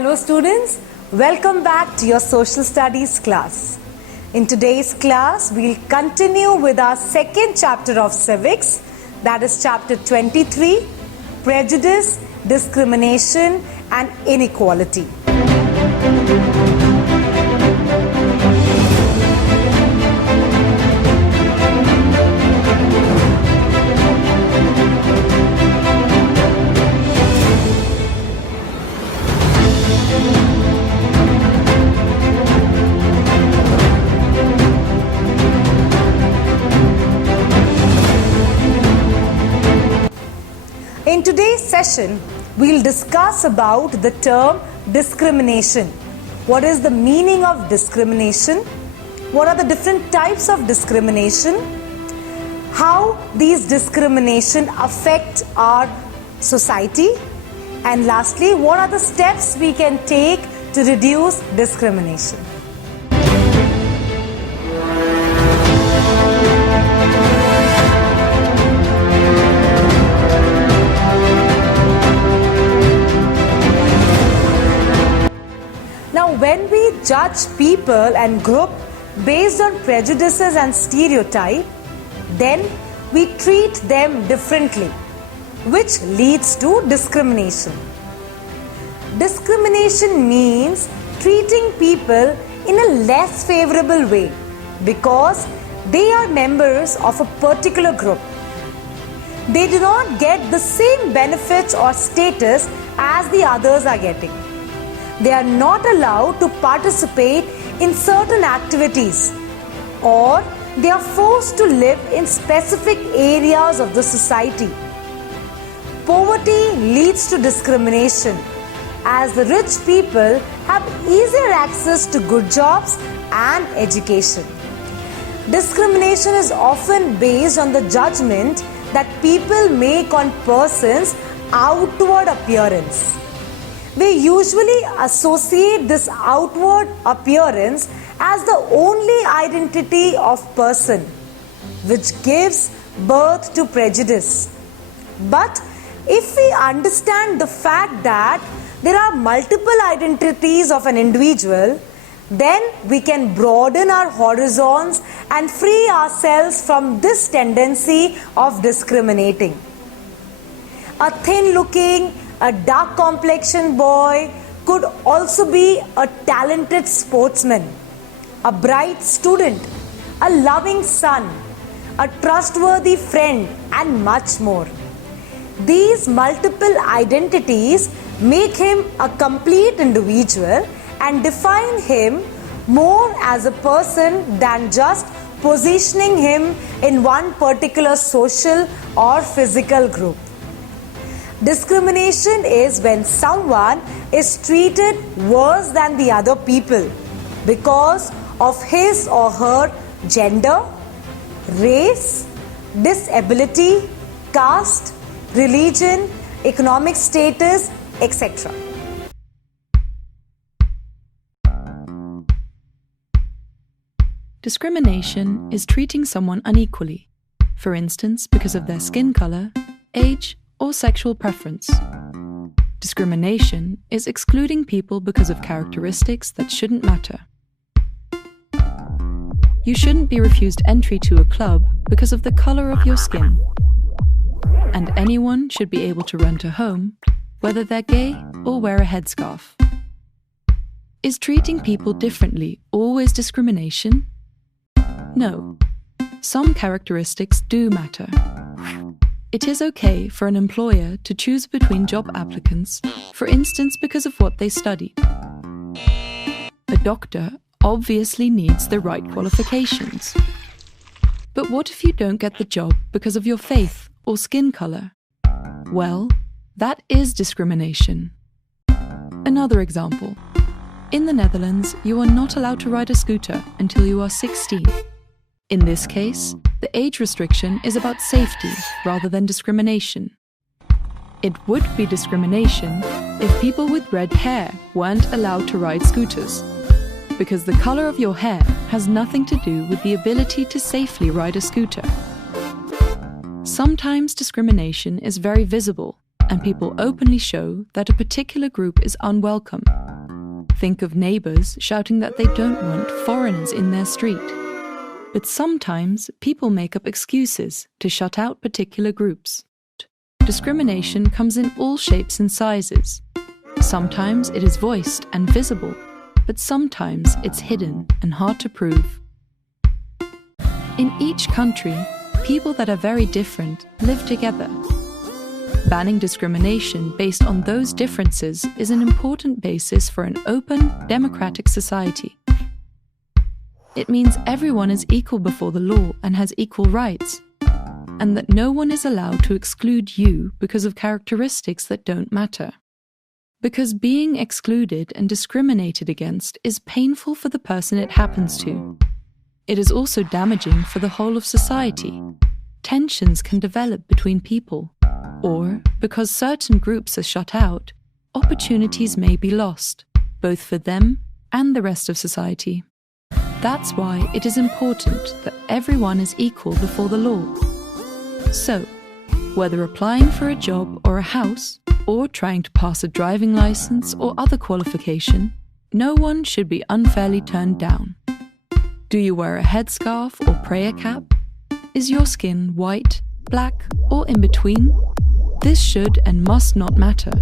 Hello students, welcome back to your social studies class. In today's class, we'll continue with our second chapter of Civics, that is chapter 23, Prejudice, Discrimination and Inequality. In today's session, we'll discuss about the term discrimination. What is the meaning of discrimination? What are the different types of discrimination? How these discrimination affect our society? And lastly, what are the steps we can take to reduce discrimination? Now, when we judge people and group based on prejudices and stereotype, then we treat them differently, which leads to discrimination. Discrimination means treating people in a less favorable way because they are members of a particular group. They do not get the same benefits or status as the others are getting. They are not allowed to participate in certain activities, or they are forced to live in specific areas of the society. Poverty leads to discrimination, as the rich people have easier access to good jobs and education. Discrimination is often based on the judgment that people make on persons' outward appearance. We usually associate this outward appearance as the only identity of person, which gives birth to prejudice. But if we understand the fact that there are multiple identities of an individual, then we can broaden our horizons and free ourselves from this tendency of discriminating. A thin-looking, a dark complexion boy could also be a talented sportsman, a bright student, a loving son, a trustworthy friend, and much more. These multiple identities make him a complete individual and define him more as a person than just positioning him in one particular social or physical group. Discrimination is when someone is treated worse than the other people because of his or her gender, race, disability, caste, religion, economic status, etc. Discrimination is treating someone unequally, for instance, because of their skin color, age, or sexual preference. Discrimination is excluding people because of characteristics that shouldn't matter. You shouldn't be refused entry to a club because of the color of your skin. And anyone should be able to rent a home, whether they're gay or wear a headscarf. Is treating people differently always discrimination? No. Some characteristics do matter. It is okay for an employer to choose between job applicants, for instance, because of what they studied. A doctor obviously needs the right qualifications. But what if you don't get the job because of your faith or skin color? Well, that is discrimination. Another example. In the Netherlands, you are not allowed to ride a scooter until you are 16. In this case, the age restriction is about safety rather than discrimination. It would be discrimination if people with red hair weren't allowed to ride scooters, because the color of your hair has nothing to do with the ability to safely ride a scooter. Sometimes discrimination is very visible, and people openly show that a particular group is unwelcome, Think of neighbors shouting that they don't want foreigners in their street. But sometimes people make up excuses to shut out particular groups. Discrimination comes in all shapes and sizes. Sometimes it is voiced and visible, but sometimes it's hidden and hard to prove. In each country, people that are very different live together. Banning discrimination based on those differences is an important basis for an open, democratic society. It means everyone is equal before the law and has equal rights, and that no one is allowed to exclude you because of characteristics that don't matter. Because being excluded and discriminated against is painful for the person it happens to. It is also damaging for the whole of society. Tensions can develop between people, or because certain groups are shut out, opportunities may be lost, both for them and the rest of society. That's why it is important that everyone is equal before the law. So, whether applying for a job or a house, or trying to pass a driving license or other qualification, no one should be unfairly turned down. Do you wear a headscarf or prayer cap? Is your skin white, black, or in between? This should and must not matter,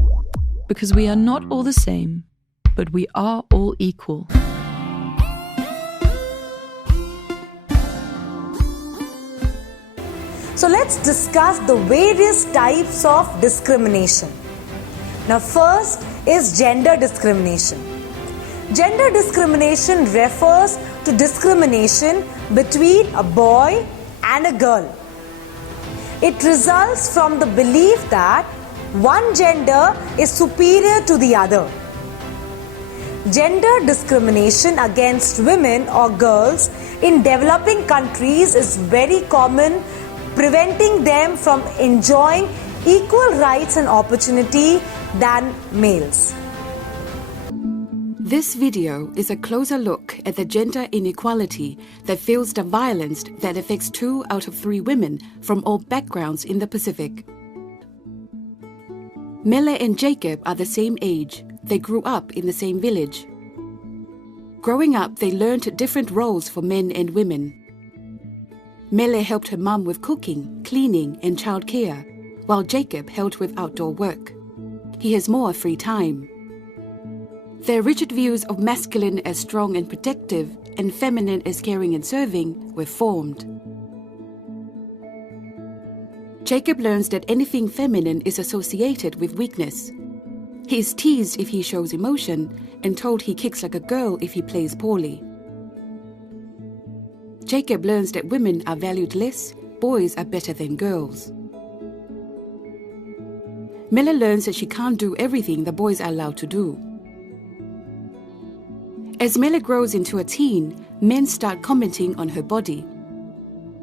because we are not all the same, but we are all equal. So let's discuss the various types of discrimination. Now first is gender discrimination. Gender discrimination refers to discrimination between a boy and a girl. It results from the belief that one gender is superior to the other. Gender discrimination against women or girls in developing countries is very common, preventing them from enjoying equal rights and opportunity than males. This video is a closer look at the gender inequality that fuels the violence that affects 2 out of 3 women from all backgrounds in the Pacific. Mele and Jacob are the same age. They grew up in the same village. Growing up, they learned different roles for men and women. Mele helped her mum with cooking, cleaning, and childcare, while Jacob helped with outdoor work. He has more free time. Their rigid views of masculine as strong and protective and feminine as caring and serving were formed. Jacob learns that anything feminine is associated with weakness. He is teased if he shows emotion and told he kicks like a girl if he plays poorly. Jacob learns that women are valued less, boys are better than girls. Mele learns that she can't do everything the boys are allowed to do. As Mele grows into a teen, men start commenting on her body.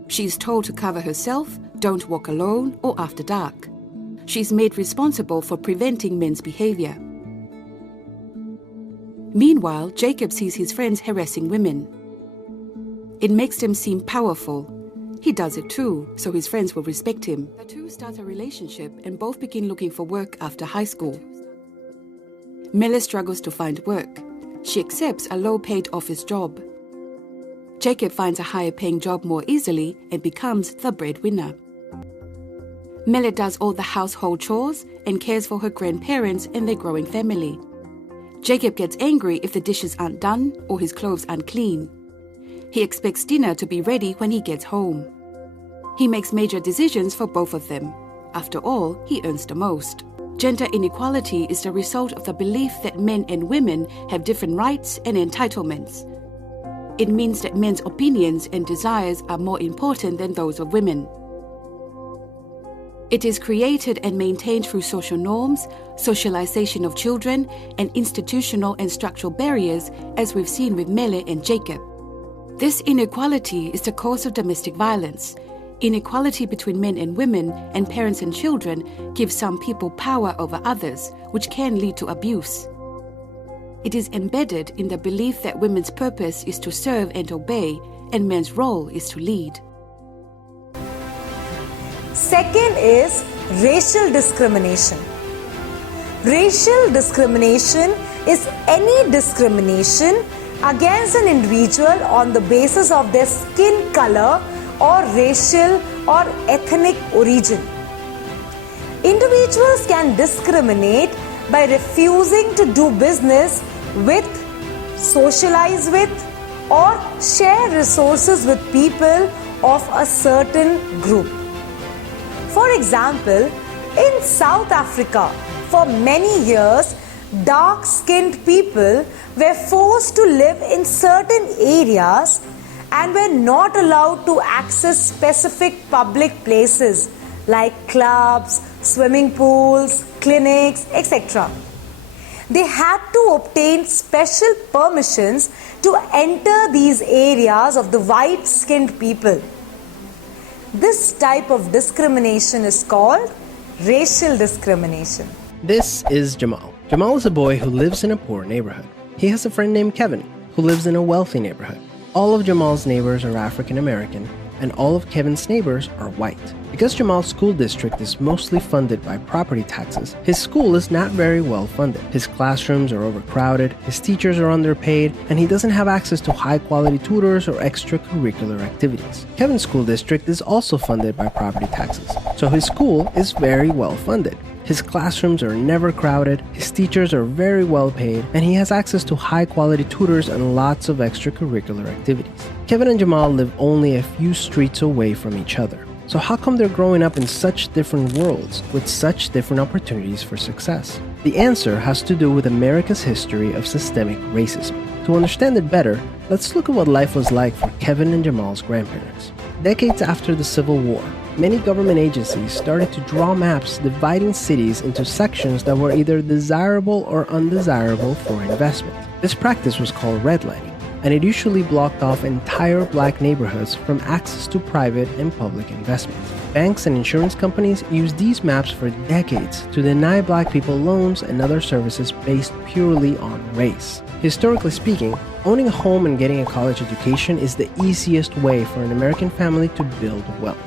She is told to cover herself, don't walk alone or after dark. She is made responsible for preventing men's behavior. Meanwhile, Jacob sees his friends harassing women. It makes him seem powerful. He does it too, so his friends will respect him. The two start a relationship and both begin looking for work after high school. Mele struggles to find work. She accepts a low-paid office job. Jacob finds a higher-paying job more easily and becomes the breadwinner. Mele does all the household chores and cares for her grandparents and their growing family. Jacob gets angry if the dishes aren't done or his clothes aren't clean. He expects dinner to be ready when he gets home. He makes major decisions for both of them. After all, he earns the most. Gender inequality is the result of the belief that men and women have different rights and entitlements. It means that men's opinions and desires are more important than those of women. It is created and maintained through social norms, socialization of children, and institutional and structural barriers, as we've seen with Mele and Jacob. This inequality is the cause of domestic violence. Inequality between men and women and parents and children gives some people power over others, which can lead to abuse. It is embedded in the belief that women's purpose is to serve and obey, and men's role is to lead. Second is racial discrimination. Racial discrimination is any discrimination against an individual on the basis of their skin color or racial or ethnic origin. Individuals can discriminate by refusing to do business with, socialize with, or share resources with people of a certain group. For example, in South Africa, for many years, dark-skinned people were forced to live in certain areas and were not allowed to access specific public places like clubs, swimming pools, clinics, etc. They had to obtain special permissions to enter these areas of the white-skinned people. This type of discrimination is called racial discrimination. This is Jamal. Jamal is a boy who lives in a poor neighborhood. He has a friend named Kevin who lives in a wealthy neighborhood. All of Jamal's neighbors are African American, and all of Kevin's neighbors are white. Because Jamal's school district is mostly funded by property taxes, his school is not very well funded. His classrooms are overcrowded, his teachers are underpaid, and he doesn't have access to high-quality tutors or extracurricular activities. Kevin's school district is also funded by property taxes, so his school is very well funded. His classrooms are never crowded, his teachers are very well paid, and he has access to high-quality tutors and lots of extracurricular activities. Kevin and Jamal live only a few streets away from each other. So how come they're growing up in such different worlds with such different opportunities for success? The answer has to do with America's history of systemic racism. To understand it better, let's look at what life was like for Kevin and Jamal's grandparents. Decades after the Civil War, many government agencies started to draw maps dividing cities into sections that were either desirable or undesirable for investment. This practice was called redlining, and it usually blocked off entire black neighborhoods from access to private and public investment. Banks and insurance companies used these maps for decades to deny black people loans and other services based purely on race. Historically speaking, owning a home and getting a college education is the easiest way for an American family to build wealth.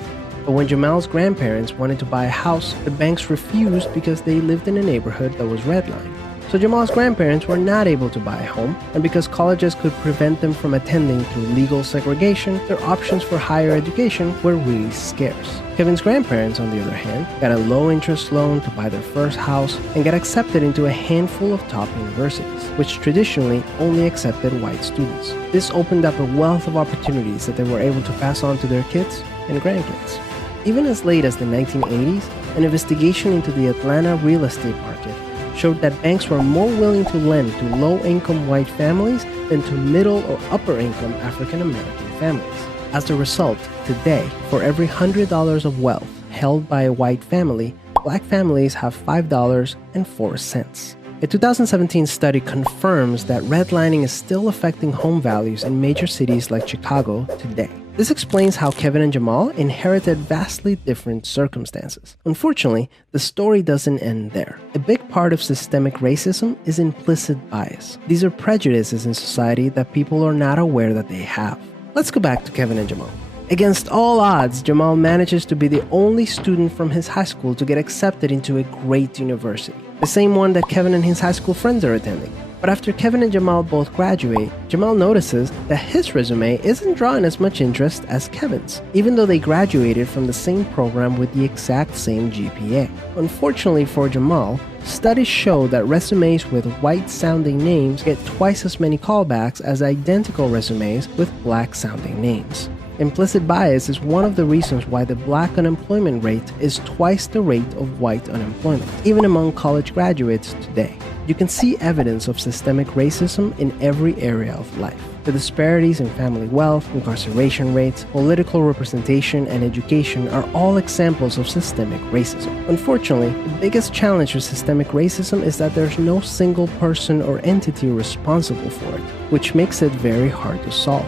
But when Jamal's grandparents wanted to buy a house, the banks refused because they lived in a neighborhood that was redlined. So Jamal's grandparents were not able to buy a home, and because colleges could prevent them from attending through legal segregation, their options for higher education were really scarce. Kevin's grandparents, on the other hand, got a low-interest loan to buy their first house and got accepted into a handful of top universities, which traditionally only accepted white students. This opened up a wealth of opportunities that they were able to pass on to their kids and grandkids. Even as late as the 1980s, an investigation into the Atlanta real estate market showed that banks were more willing to lend to low-income white families than to middle or upper-income African-American families. As a result, today, for every $100 of wealth held by a white family, black families have $5.04. A 2017 study confirms that redlining is still affecting home values in major cities like Chicago today. This explains how Kevin and Jamal inherited vastly different circumstances. Unfortunately, the story doesn't end there. A big part of systemic racism is implicit bias. These are prejudices in society that people are not aware that they have. Let's go back to Kevin and Jamal. Against all odds, Jamal manages to be the only student from his high school to get accepted into a great university, the same one that Kevin and his high school friends are attending. But after Kevin and Jamal both graduate, Jamal notices that his resume isn't drawing as much interest as Kevin's, even though they graduated from the same program with the exact same GPA. Unfortunately for Jamal, studies show that resumes with white-sounding names get twice as many callbacks as identical resumes with black-sounding names. Implicit bias is one of the reasons why the black unemployment rate is twice the rate of white unemployment, even among college graduates today. You can see evidence of systemic racism in every area of life. The disparities in family wealth, incarceration rates, political representation, and education are all examples of systemic racism. Unfortunately, the biggest challenge with systemic racism is that there's no single person or entity responsible for it, which makes it very hard to solve.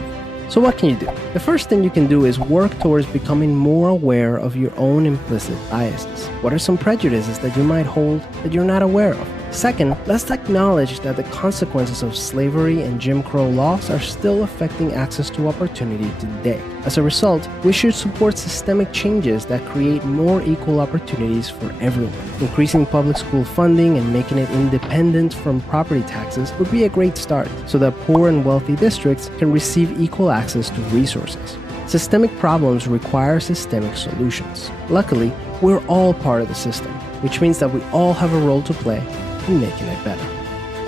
So what can you do? The first thing you can do is work towards becoming more aware of your own implicit biases. What are some prejudices that you might hold that you're not aware of? Second, let's acknowledge that the consequences of slavery and Jim Crow laws are still affecting access to opportunity today. As a result, we should support systemic changes that create more equal opportunities for everyone. Increasing public school funding and making it independent from property taxes would be a great start, so that poor and wealthy districts can receive equal access to resources. Systemic problems require systemic solutions. Luckily, we're all part of the system, which means that we all have a role to play in making it better.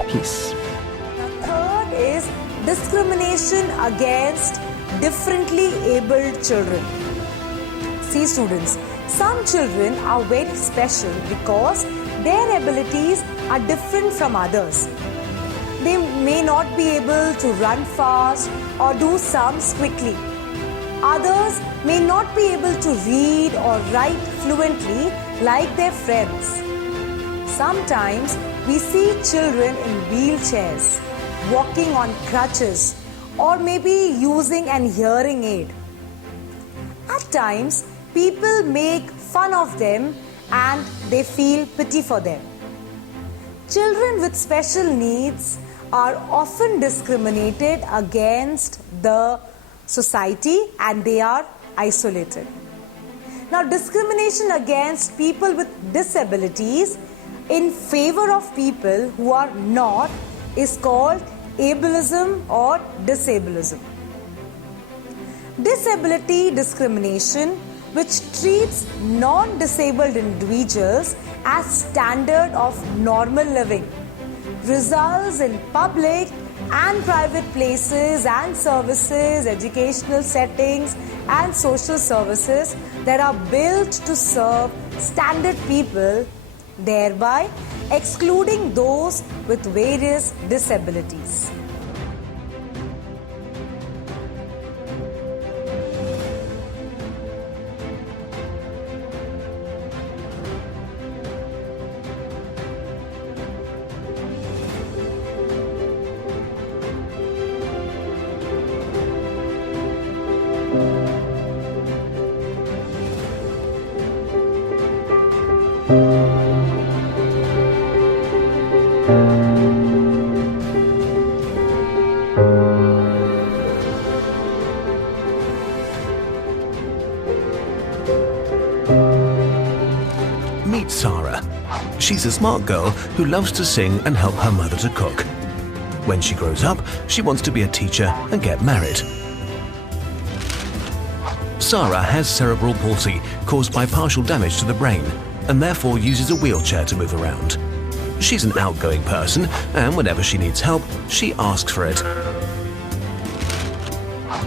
Peace. Third is discrimination against differently abled children. See students, some children are very special because their abilities are different from others. They may not be able to run fast or do sums quickly. Others may not be able to read or write fluently like their friends. Sometimes we see children in wheelchairs, walking on crutches, or maybe using an hearing aid. At times, people make fun of them and they feel pity for them. Children with special needs are often discriminated against the society and they are isolated. Now, discrimination against people with disabilities in favor of people who are not is called ableism or disableism. Disability discrimination, which treats non-disabled individuals as standard of normal living, results in public and private places and services, educational settings and social services that are built to serve standard people, thereby excluding those with various disabilities. Meet Sarah. She's a smart girl who loves to sing and help her mother to cook. When she grows up, she wants to be a teacher and get married. Sarah has cerebral palsy caused by partial damage to the brain and therefore uses a wheelchair to move around. She's an outgoing person and whenever she needs help, she asks for it.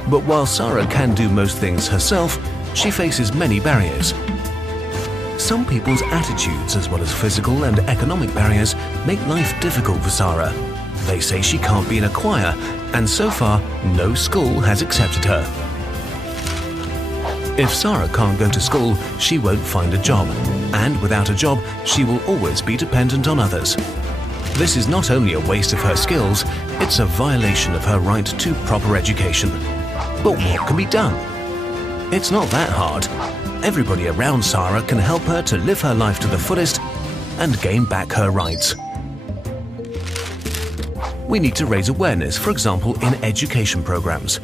But while Sarah can do most things herself, she faces many barriers. Some people's attitudes as well as physical and economic barriers make life difficult for Sarah. They say she can't be in a choir and so far no school has accepted her. If Sarah can't go to school, she won't find a job, and without a job, she will always be dependent on others. This is not only a waste of her skills, it's a violation of her right to proper education. But what can be done? It's not that hard. Everybody around Sarah can help her to live her life to the fullest and gain back her rights. We need to raise awareness, for example, in education programs.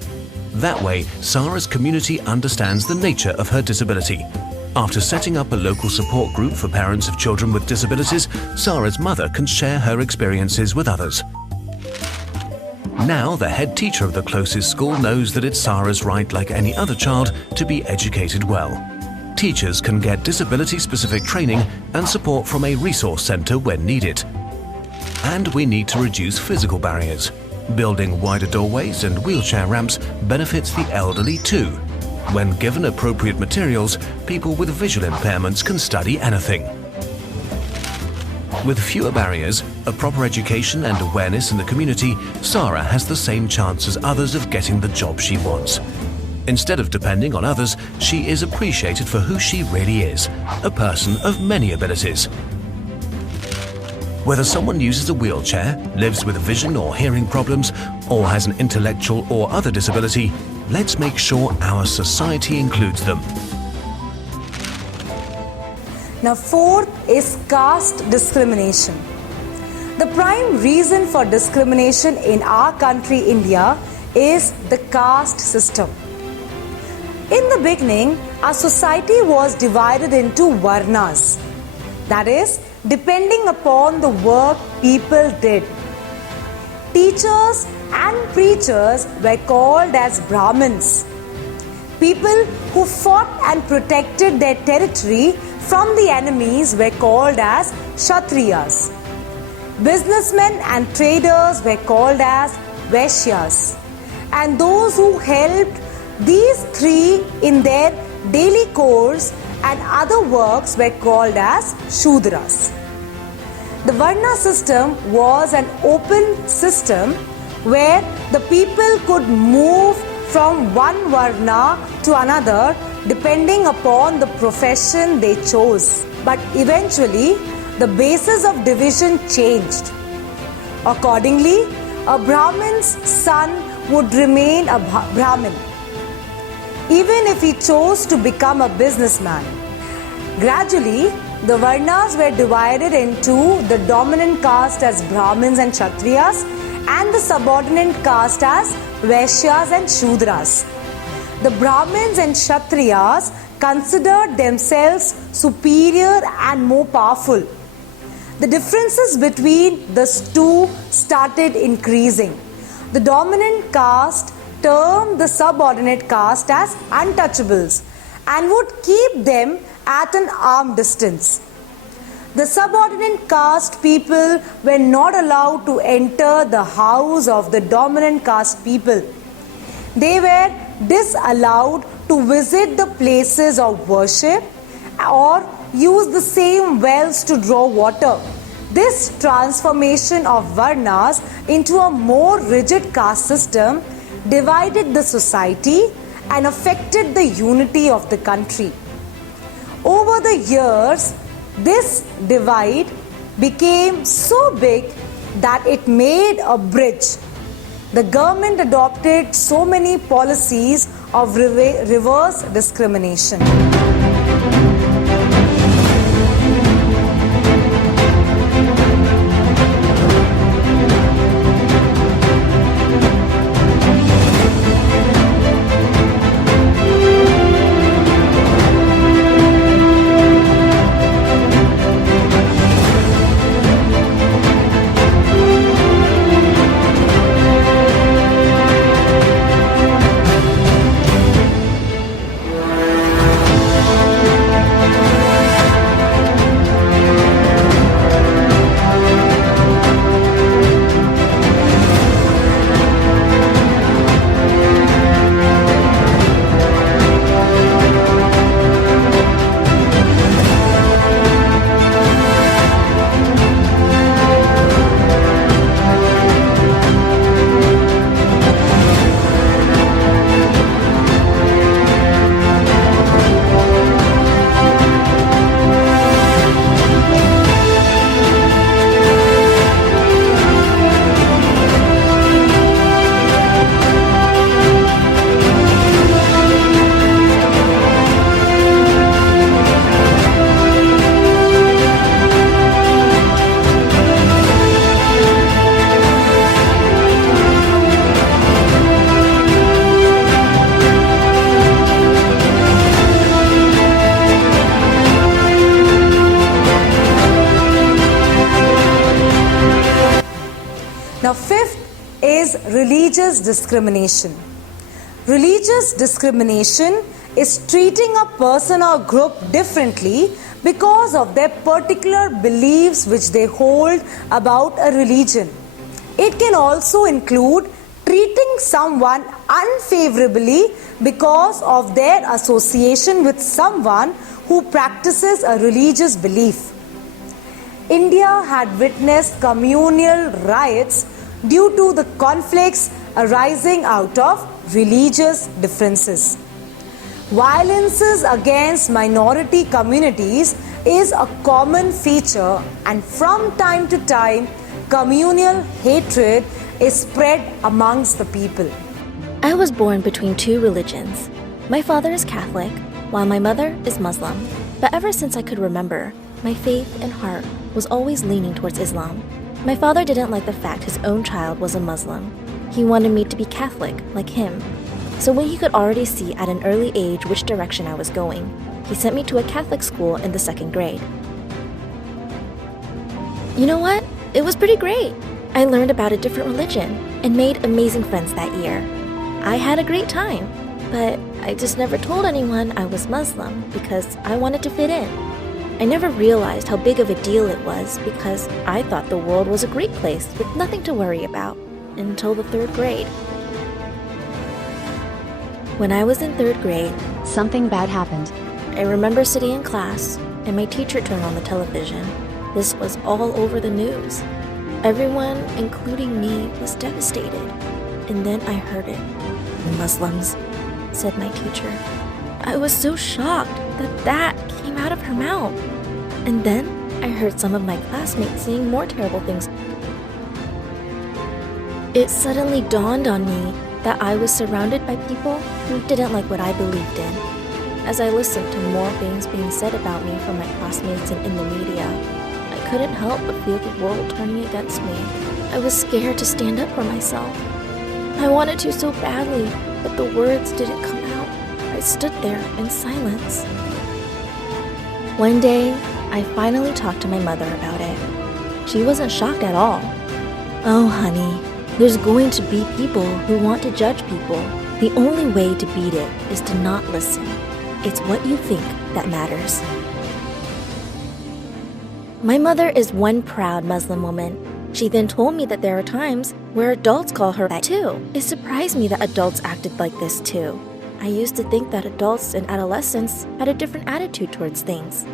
That way, Sarah's community understands the nature of her disability. After setting up a local support group for parents of children with disabilities, Sarah's mother can share her experiences with others. Now, the head teacher of the closest school knows that it's Sarah's right, like any other child, to be educated well. Teachers can get disability-specific training and support from a resource centre when needed. And we need to reduce physical barriers. Building wider doorways and wheelchair ramps benefits the elderly too. When given appropriate materials, people with visual impairments can study anything. With fewer barriers, a proper education and awareness in the community, Sarah has the same chance as others of getting the job she wants. Instead of depending on others, she is appreciated for who she really is, a person of many abilities. Whether someone uses a wheelchair, lives with vision or hearing problems, or has an intellectual or other disability, let's make sure our society includes them. Now, fourth is caste discrimination. The prime reason for discrimination in our country, India, is the caste system. In the beginning, our society was divided into varnas, that is, depending upon the work people did. Teachers and preachers were called as Brahmins. People who fought and protected their territory from the enemies were called as Kshatriyas. Businessmen and traders were called as Vaishyas. And those who helped these three in their daily chores and other works were called as Shudras. The Varna system was an open system where the people could move from one Varna to another depending upon the profession they chose. But eventually, the basis of division changed. Accordingly, a Brahmin's son would remain a Brahmin, even if he chose to become a businessman. Gradually, the Varnas were divided into the dominant caste as Brahmins and Kshatriyas and the subordinate caste as Vaishyas and Shudras. The Brahmins and Kshatriyas considered themselves superior and more powerful. The differences between the two started increasing. The dominant caste termed the subordinate caste as untouchables and would keep them at an arm distance. The subordinate caste people were not allowed to enter the house of the dominant caste people. They were disallowed to visit the places of worship or use the same wells to draw water. This transformation of Varnas into a more rigid caste system divided the society and affected the unity of the country. Over the years, this divide became so big that it made a bridge. The government adopted so many policies of reverse discrimination. Now, fifth is religious discrimination. Religious discrimination is treating a person or group differently because of their particular beliefs which they hold about a religion. It can also include treating someone unfavorably because of their association with someone who practices a religious belief. India had witnessed communal riots due to the conflicts arising out of religious differences. Violences against minority communities is a common feature, and from time to time, communal hatred is spread amongst the people. I was born between two religions. My father is Catholic, while my mother is Muslim. But ever since I could remember, my faith and heart was always leaning towards Islam. My father didn't like the fact his own child was a Muslim. He wanted me to be Catholic, like him. So when he could already see at an early age which direction I was going, he sent me to a Catholic school in the 2nd grade. You know what? It was pretty great. I learned about a different religion and made amazing friends that year. I had a great time, but I just never told anyone I was Muslim because I wanted to fit in. I never realized how big of a deal it was because I thought the world was a great place with nothing to worry about until the 3rd grade. When I was in 3rd grade, Something bad happened. I remember sitting in class and my teacher turned on the television. This was all over the news. Everyone, including me, was devastated. And then I heard it. "Muslims," said my teacher. I was so shocked that came out of her mouth. And then I heard some of my classmates saying more terrible things. It suddenly dawned on me that I was surrounded by people who didn't like what I believed in. As I listened to more things being said about me from my classmates and in the media, I couldn't help but feel the world turning against me. I was scared to stand up for myself. I wanted to so badly, but the words didn't come out. I stood there in silence. One day, I finally talked to my mother about it. She wasn't shocked at all. "Oh, honey, there's going to be people who want to judge people. The only way to beat it is to not listen. It's what you think that matters." My mother is one proud Muslim woman. She then told me that there are times where adults call her that too. It surprised me that adults acted like this too. I used to think that adults and adolescents had a different attitude towards things.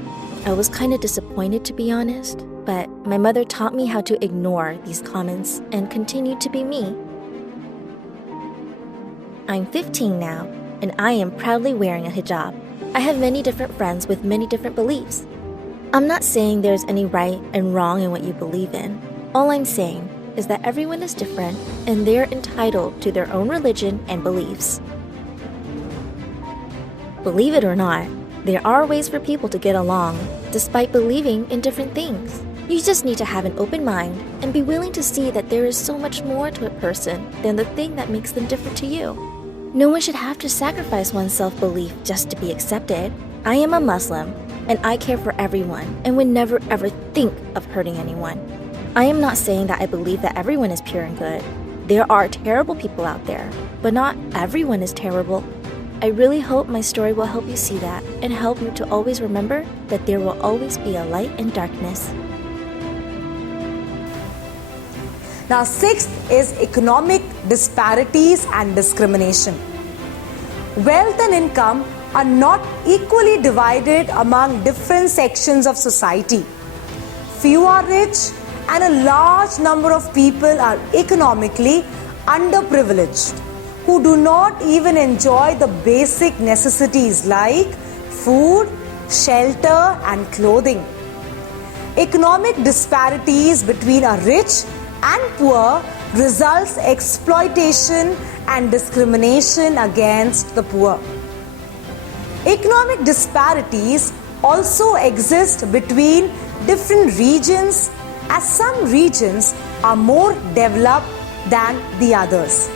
I was kind of disappointed, to be honest, but my mother taught me how to ignore these comments and continue to be me. I'm 15 now, and I am proudly wearing a hijab. I have many different friends with many different beliefs. I'm not saying there's any right and wrong in what you believe in. All I'm saying is that everyone is different and they're entitled to their own religion and beliefs. Believe it or not, there are ways for people to get along despite believing in different things. You just need to have an open mind and be willing to see that there is so much more to a person than the thing that makes them different to you. No one should have to sacrifice one's self-belief just to be accepted. I am a Muslim, and I care for everyone and would never ever think of hurting anyone. I am not saying that I believe that everyone is pure and good. There are terrible people out there, but not everyone is terrible. I really hope my story will help you see that and help you to always remember that there will always be a light in darkness. Now, 6th is economic disparities and discrimination. Wealth and income are not equally divided among different sections of society. Few are rich and a large number of people are economically underprivileged, who do not even enjoy the basic necessities like food, shelter, and clothing. Economic disparities between a rich and poor results exploitation and discrimination against the poor. Economic disparities also exist between different regions, as some regions are more developed than the others.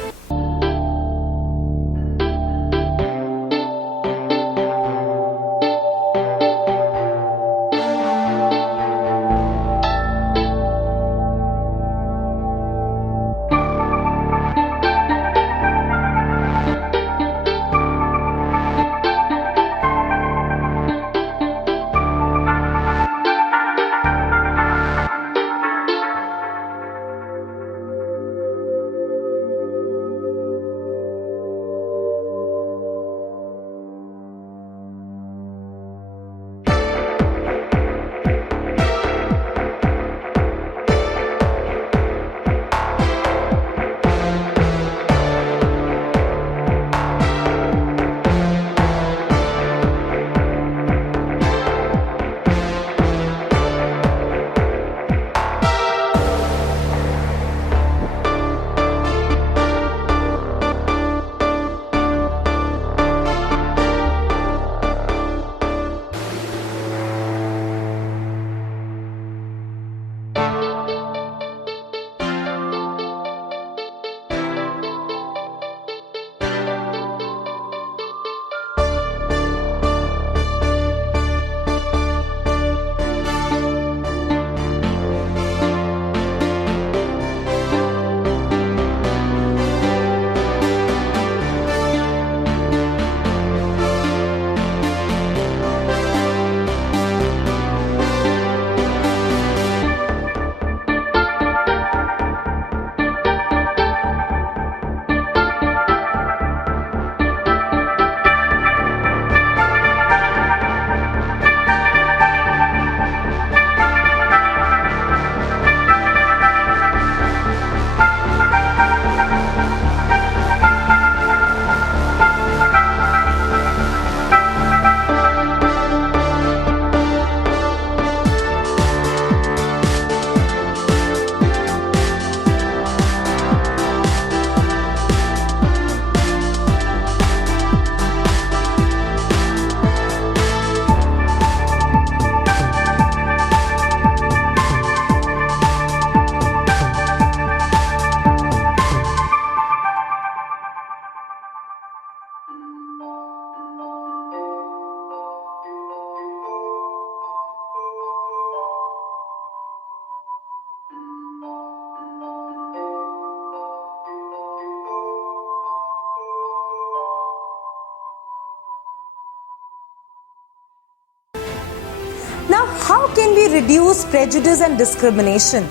Now, how can we reduce prejudice and discrimination?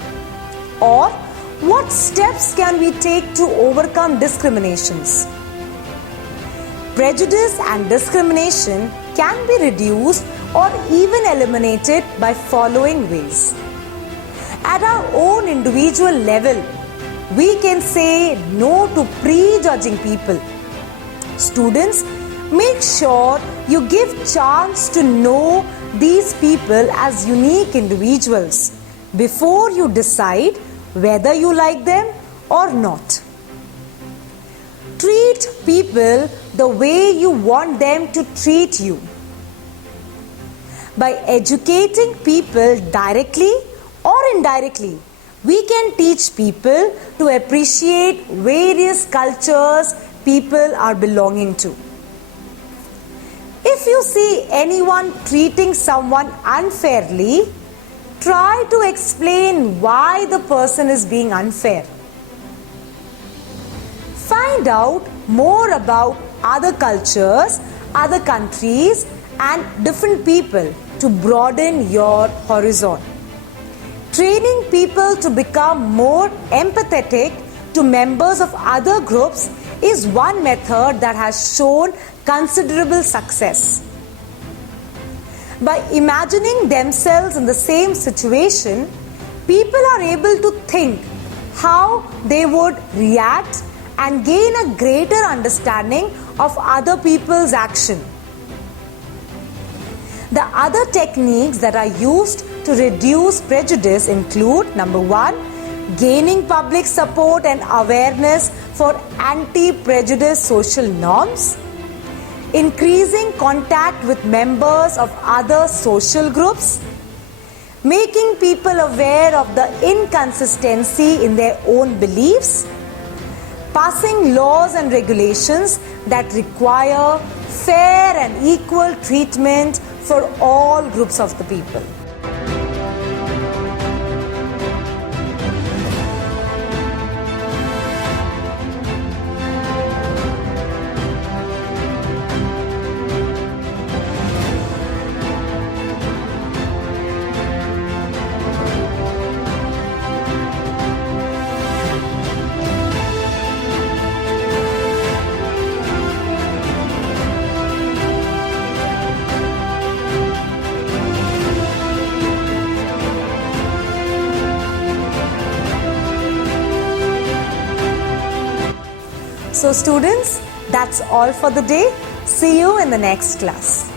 Or what steps can we take to overcome discriminations? Prejudice and discrimination can be reduced or even eliminated by following ways. At our own individual level, we can say no to prejudging people. Students, make sure you give chance to know these people as unique individuals before you decide whether you like them or not. Treat people the way you want them to treat you. By educating people directly or indirectly, we can teach people to appreciate various cultures people are belonging to. If you see anyone treating someone unfairly, try to explain why the person is being unfair. Find out more about other cultures, other countries, and different people to broaden your horizon. Training people to become more empathetic to members of other groups is one method that has shown considerable success. By imagining themselves in the same situation, people are able to think how they would react and gain a greater understanding of other people's action. The other techniques that are used to reduce prejudice include: number 1, gaining public support and awareness for anti-prejudice social norms; increasing contact with members of other social groups; making people aware of the inconsistency in their own beliefs; passing laws and regulations that require fair and equal treatment for all groups of the people. So students, that's all for the day. See you in the next class.